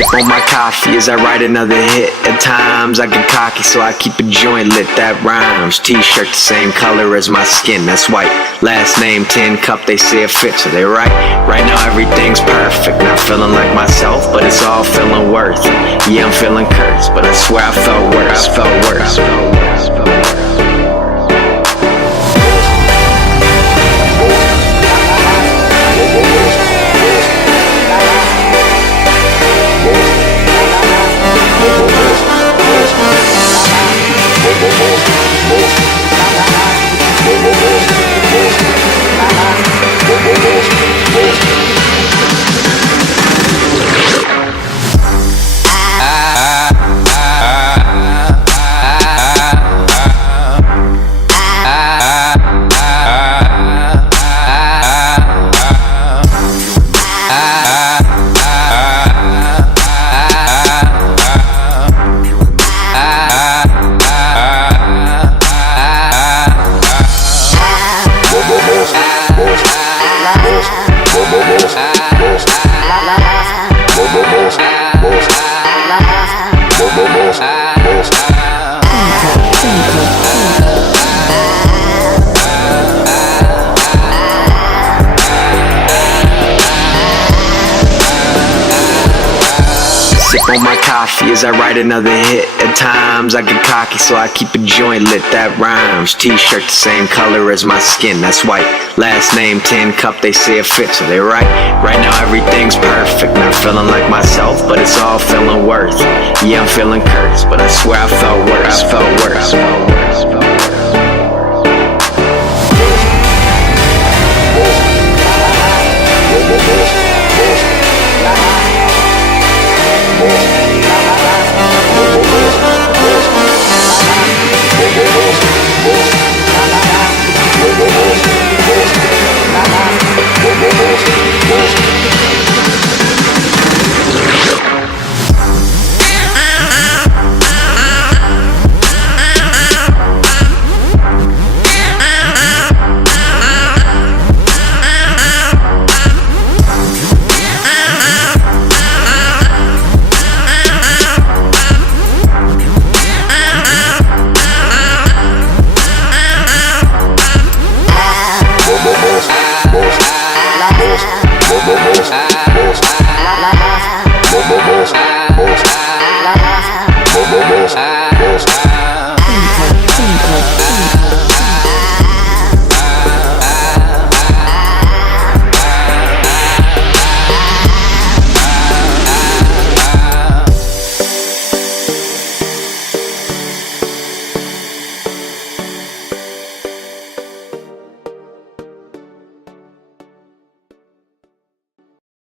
Sip on my coffee as I write another hit. At times I get cocky, so I keep a joint lit that rhymes. T-shirt the same color as my skin, that's white. Last name 10 cup, they say it fits, so they right. Right now everything's perfect, not feeling like myself, but it's all feeling worth. Yeah, I'm feeling cursed, but I swear I felt worse. Felt worse. Felt worse. I felt worse. Yeah. Sip on my coffee as I write another hit. At times I get cocky, so I keep a joint lit that rhymes. T-shirt the same color as my skin, that's white. Last name 10 cup, they say it fits, so they right. Right now everything's perfect, not feeling like myself, but it's all feeling worth. Yeah, I'm feeling cursed, but I swear. I felt worse. I felt worse. Ah.